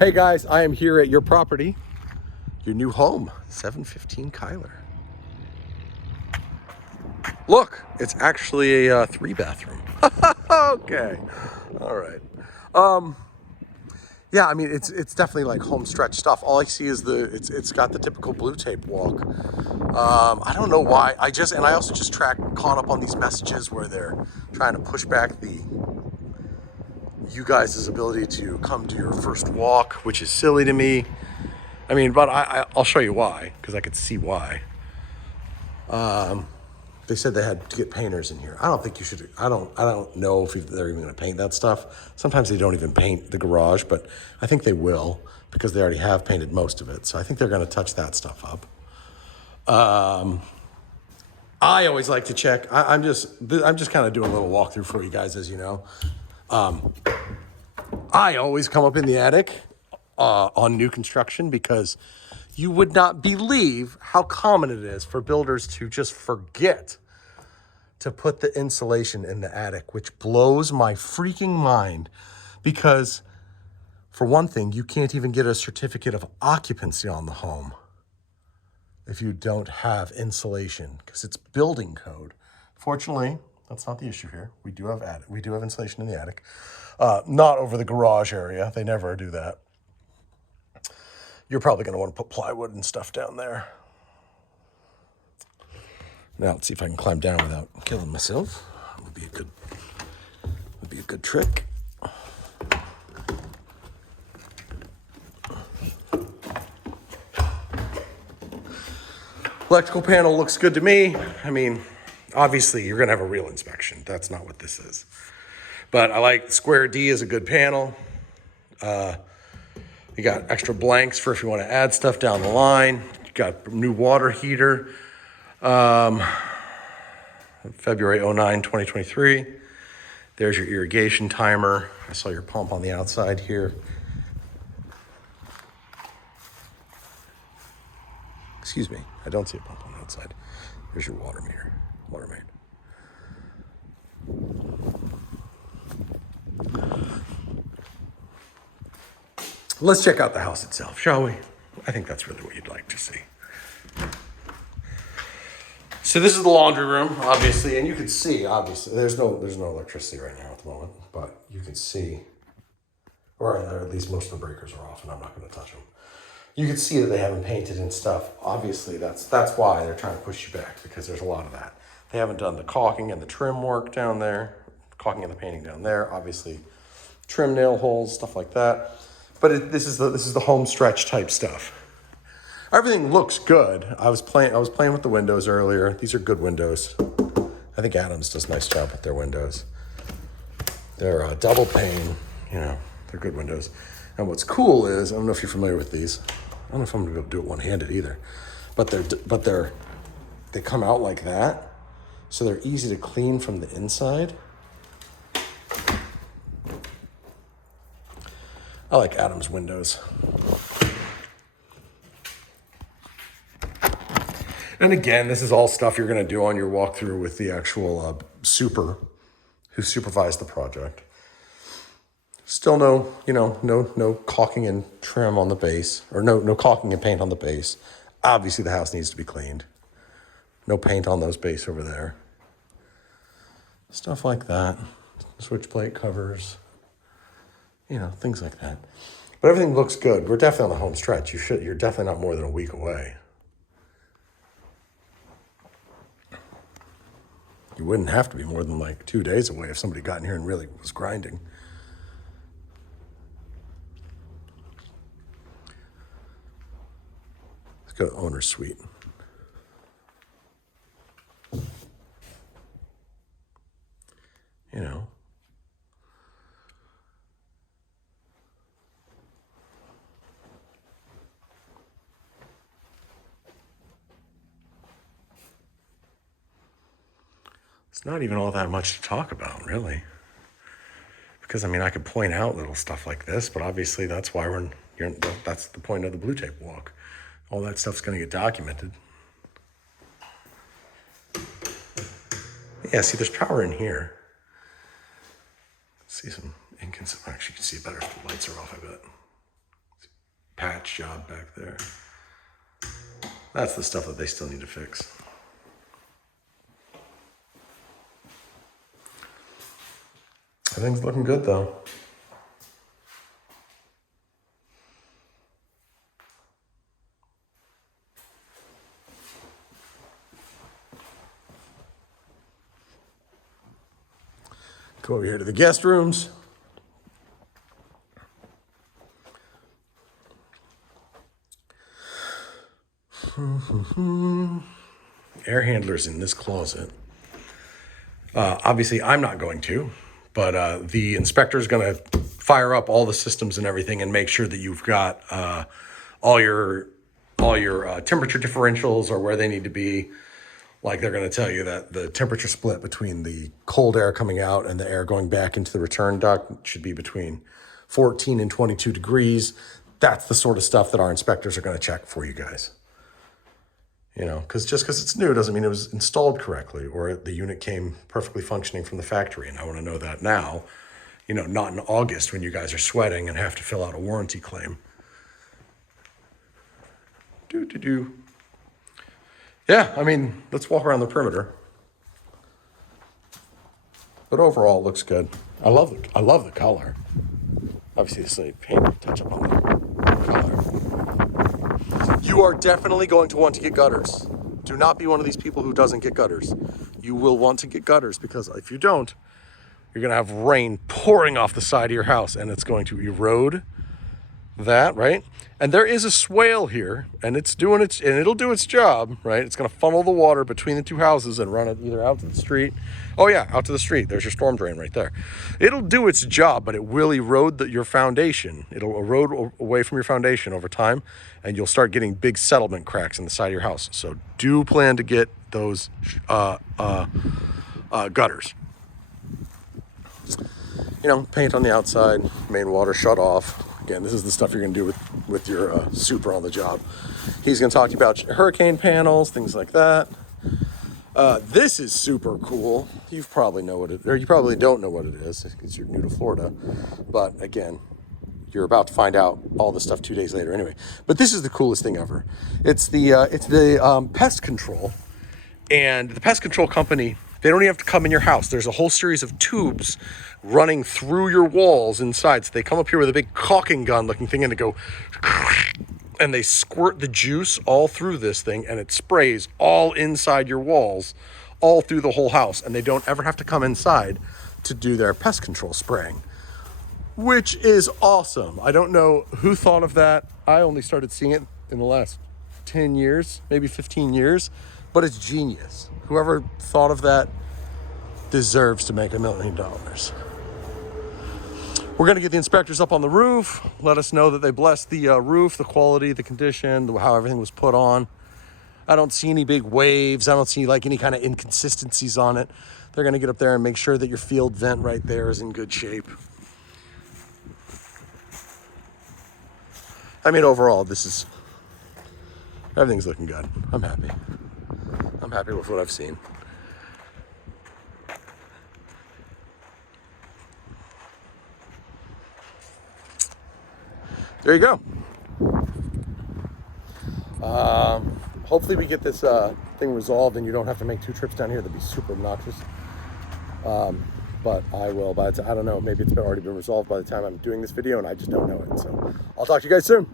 Hey guys, I am here at your property, your new home, 715 Kyler. Look, it's actually a 3-bathroom. Okay, all right. Yeah, I mean it's definitely like home stretch stuff. All I see is it's got the typical blue tape walk. I don't know why. I also just caught up on these messages where they're trying to push back you guys' ability to come to your first walk, which is silly to me. I mean, but I'll show you why, because I could see why. They said they had to get painters in here. I don't think you should. I don't know if they're even going to paint that stuff. Sometimes they don't even paint the garage, but I think they will because they already have painted most of it. So I think they're going to touch that stuff up. I always like to check. I'm just kind of doing a little walkthrough for you guys, as you know. I always come up in the attic on new construction because you would not believe how common it is for builders to just forget to put the insulation in the attic, which blows my freaking mind because, for one thing, you can't even get a certificate of occupancy on the home if you don't have insulation because it's building code. Fortunately, that's not the issue here. We do have insulation in the attic, not over the garage area. They never do that. You're probably going to want to put plywood and stuff down there. Now let's see if I can climb down without killing myself. Would be a good trick. Electrical panel looks good to me. I mean, obviously you're gonna have a real inspection. That's not what this is. But I like Square D is a good panel. You got extra blanks for if you want to add stuff down the line. You got new water heater. February 09, 2023. There's your irrigation timer. I saw your pump on the outside here. Excuse me, I don't see a pump on the outside. There's your water main. Let's check out the house itself, shall we? I think that's really what you'd like to see. So this is the laundry room, obviously, and you can see, obviously, there's no electricity right now at the moment, but you can see, or at least most of the breakers are off, and I'm not going to touch them. You can see that they haven't painted and stuff. Obviously, that's why they're trying to push you back, because there's a lot of that. They haven't done the caulking and the trim work down there, caulking and the painting down there. Obviously, trim nail holes, stuff like that. But this is the home stretch type stuff. Everything looks good. I was playing with the windows earlier. These are good windows. I think Adams does a nice job with their windows. They're double pane, they're good windows. And what's cool is, I don't know if you're familiar with these. I don't know if I'm gonna be able to do it one-handed either. But they come out like that, so they're easy to clean from the inside. I like Adams windows. And again, this is all stuff you're going to do on your walkthrough with the actual super who supervised the project. Still no caulking and trim on the base, or no caulking and paint on the base. Obviously, the house needs to be cleaned. No paint on those base over there. Stuff like that. Switch plate covers. Things like that. But everything looks good. We're definitely on the home stretch. You're definitely not more than a week away. You wouldn't have to be more than like 2 days away if somebody got in here and really was grinding. Let's go to owner's suite. It's not even all that much to talk about, really. Because, I could point out little stuff like this, but obviously that's why that's the point of the blue tape walk. All that stuff's going to get documented. Yeah, see, there's power in here. See some inconsistent. Actually, you can see it better if the lights are off, I bet. patch job back there. That's the stuff that they still need to fix. Everything's looking good though. Go over here to the guest rooms. Air handlers in this closet. Obviously, I'm not going to, but the inspector is going to fire up all the systems and everything and make sure that you've got all your temperature differentials are where they need to be. Like they're going to tell you that the temperature split between the cold air coming out and the air going back into the return duct should be between 14 and 22 degrees. That's the sort of stuff that our inspectors are going to check for you guys. You know, because just because it's new doesn't mean it was installed correctly or the unit came perfectly functioning from the factory. And I want to know that now, you know, not in August when you guys are sweating and have to fill out a warranty claim. Yeah, I mean, let's walk around the perimeter. But overall, it looks good. I love the color. Obviously, this is paint touch up on the color. You are definitely going to want to get gutters. Do not be one of these people who doesn't get gutters. You will want to get gutters because if you don't, you're going to have rain pouring off the side of your house and it's going to erode that, right? And there is a swale here and it'll do its job, right? It's going to funnel the water between the two houses and run it either out to the street. Oh yeah, out to the street. There's your storm drain right there. It'll do its job, but it will erode your foundation. It'll erode away from your foundation over time and you'll start getting big settlement cracks in the side of your house. So do plan to get those gutters. You know, paint on the outside, main water shut off. Again, this is the stuff you're going to do with your super on the job. He's going to talk to you about hurricane panels, things like that. This is super cool. You probably know what you probably don't know what it is because you're new to Florida. But again, you're about to find out all this stuff 2 days later anyway. But this is the coolest thing ever. It's the pest control. And the pest control company, they don't even have to come in your house. There's a whole series of tubes running through your walls inside. So they come up here with a big caulking gun looking thing and they go, and they squirt the juice all through this thing and it sprays all inside your walls, all through the whole house. And they don't ever have to come inside to do their pest control spraying, which is awesome. I don't know who thought of that. I only started seeing it in the last 10 years, maybe 15 years, but it's genius. Whoever thought of that deserves to make $1 million. We're going to get the inspectors up on the roof, let us know that they blessed the roof, the quality, the condition, how everything was put on. I don't see any big waves. I don't see like any kind of inconsistencies on it. They're going to get up there and make sure that your field vent right there is in good shape. I mean, overall, everything's looking good. I'm happy. I'm happy with what I've seen. There you go. Hopefully we get this thing resolved and you don't have to make 2 trips down here. That'd be super obnoxious. But I will, I don't know, maybe it's already been resolved by the time I'm doing this video and I just don't know it. So I'll talk to you guys soon.